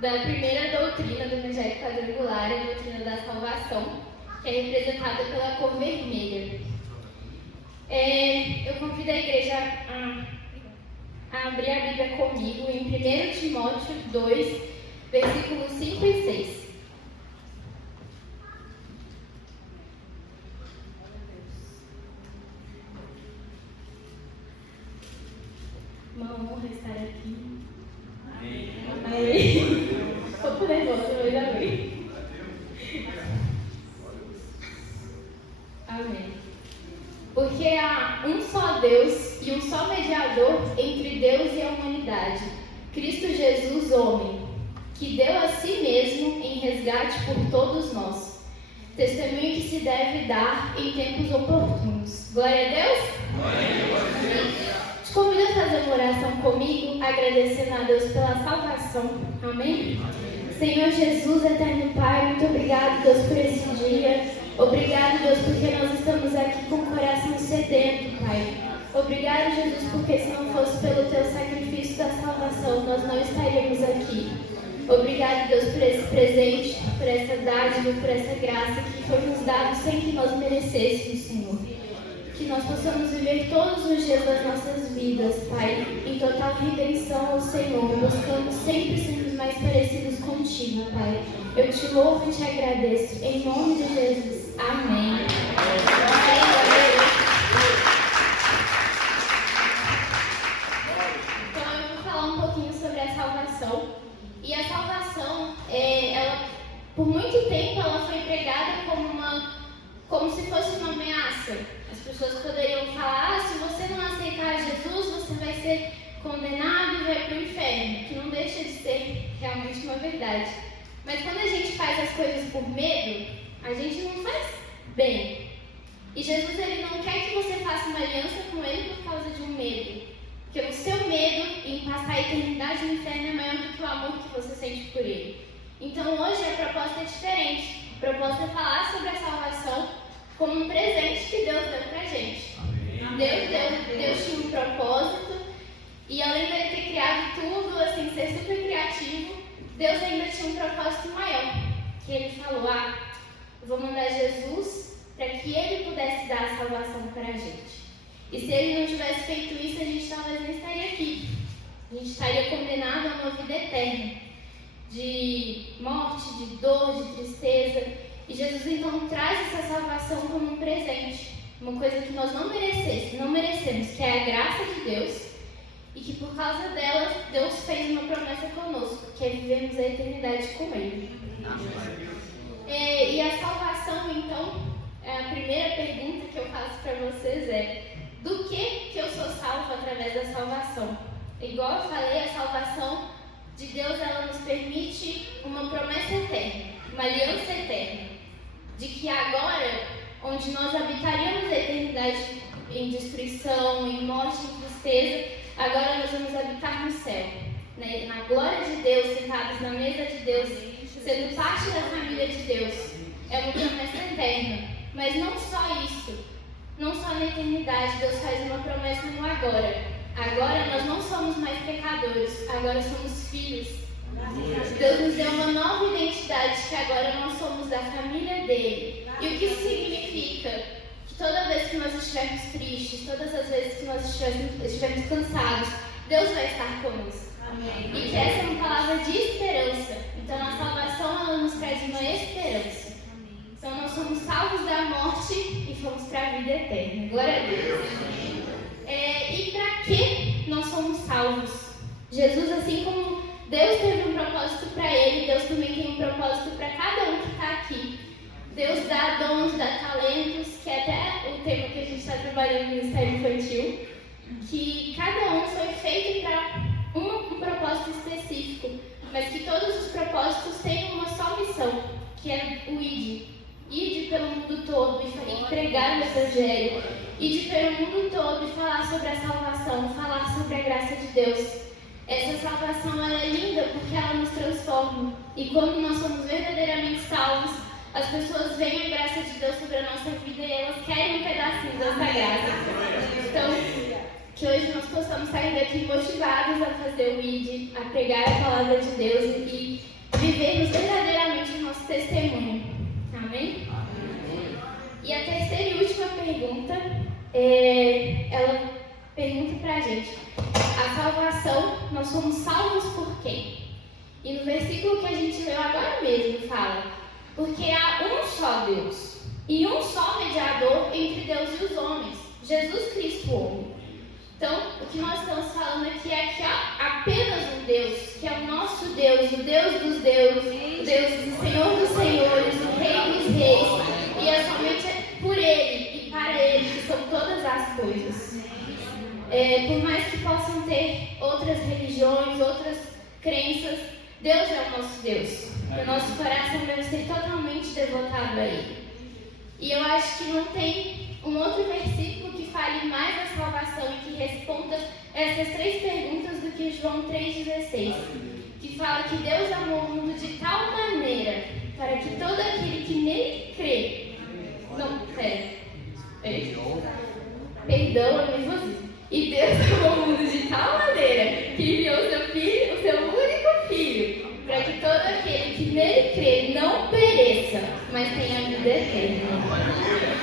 da primeira doutrina do Evangelho Quadrangular, a doutrina da salvação, que é representada pela cor vermelha. Eu convido a igreja a abrir a Bíblia comigo em 1 Timóteo 2, versículos 5 e 6. Uma honra estar aqui. Amém. Estou por nervosa, mas amém. Amém. Porque há um só Deus e um só mediador entre Deus e a humanidade, Cristo Jesus, homem, que deu a si mesmo em resgate por todos nós. Testemunho que se deve dar em tempos oportunos. Glória a Deus? Amém. Te convido a fazer uma oração comigo, agradecendo a Deus pela salvação. Amém? Senhor Jesus, eterno Pai, muito obrigado, Deus, por esse dia. Obrigado, Deus, porque nós estamos aqui com o coração sedento, Pai. Obrigado, Jesus, porque se não fosse pelo Teu sacrifício da salvação, nós não estaríamos aqui. Obrigado, Deus, por esse presente, por essa dádiva, por essa graça que foi nos dado sem que nós merecêssemos, Senhor. Que nós possamos viver todos os dias das nossas vidas, Pai, em total redenção ao Senhor, buscando sempre sermos mais parecidos contigo, Pai. Eu te louvo e te agradeço, em nome de Jesus. Amém. Então eu vou falar um pouquinho sobre a salvação. E a salvação, ela, por muito tempo, ela foi pregada como se fosse uma ameaça. As pessoas poderiam falar, se você não aceitar Jesus, você vai ser condenado e vai para o inferno, que não deixa de ser realmente uma verdade. Mas quando a gente faz as coisas por medo, a gente não faz bem. E Jesus, ele não quer que você faça uma aliança com ele por causa de um medo. Porque o seu medo em passar a eternidade no inferno é maior do que o amor que você sente por ele. Então hoje a proposta é diferente. A proposta é falar sobre a salvação como um presente que Deus deu pra gente. Deus tinha um propósito, e além de ele ter criado tudo, assim, ser super criativo, Deus ainda tinha um propósito maior. Que ele falou, eu vou mandar Jesus para que ele pudesse dar a salvação para a gente. E se ele não tivesse feito isso, a gente talvez não estaria aqui. A gente estaria condenado a uma vida eterna, de morte, de dor, de tristeza. E Jesus então traz essa salvação como um presente, uma coisa que nós não merecemos, que é a graça de Deus, e que por causa dela, Deus fez uma promessa conosco, que é vivermos a eternidade com Ele. E a salvação, então, a primeira pergunta que eu faço para vocês é: do que eu sou salvo através da salvação? Igual eu falei, a salvação de Deus, ela nos permite uma promessa eterna, uma aliança eterna. De que agora, onde nós habitaríamos a eternidade em destruição, em morte, em tristeza, agora nós vamos habitar no céu, né? Na glória de Deus, sentados na mesa de Deus, sendo parte da família de Deus. É uma promessa eterna. Mas não só isso, não só na eternidade, Deus faz uma promessa no agora. Agora nós não somos mais pecadores, agora somos filhos. Deus nos deu uma nova identidade, que agora nós somos da família dele. E o que isso significa? Que toda vez que nós estivermos tristes, todas as vezes que nós estivermos cansados, Deus vai estar conosco. Amém. E que essa é uma palavra de esperança. Então a salvação, ela nos traz uma esperança. Então nós somos salvos da morte e fomos para a vida eterna. Glória a Deus. E para que nós somos salvos? Jesus, assim como Deus teve um propósito para ele, Deus também tem um propósito para cada um que está aqui. Deus dá dons, dá talentos, que é até o tema que a gente está trabalhando no Ministério Infantil, que cada um foi feito para um propósito específico, mas que todos os propósitos têm uma só missão, que é o ID. Ir pelo mundo todo e pregar o Evangelho. Ir pelo mundo todo e falar sobre a salvação, falar sobre a graça de Deus. Essa salvação, ela é linda porque ela nos transforma. E quando nós somos verdadeiramente salvos, as pessoas veem a graça de Deus sobre a nossa vida e elas querem um pedacinho dessa graça. Então, que hoje nós possamos sair daqui motivados a fazer o ID, a pregar a palavra de Deus e versículo que a gente leu agora mesmo fala: porque há um só Deus e um só mediador entre Deus e os homens, Jesus Cristo, o homem. Então, o que nós estamos falando aqui é que há apenas um Deus, que é o nosso Deus, o Deus dos deuses, o Deus do Senhor dos senhores, o Rei dos reis, e é somente por Ele e para Ele que são todas as coisas. Por mais que possam ter outras religiões, outras crenças, Deus é o nosso Deus. O nosso coração deve ser totalmente devotado a Ele. E eu acho que não tem um outro versículo que fale mais da salvação e que responda essas 3 perguntas do que João 3,16, que fala que Deus amou o mundo de tal maneira para que todo aquele que nele crê... Não, perdão, eu me esqueci. E Deus amou o mundo de tal maneira que enviou o seu filho, o seu único filho, para que todo aquele que nele crê não pereça, mas tenha vida eterna.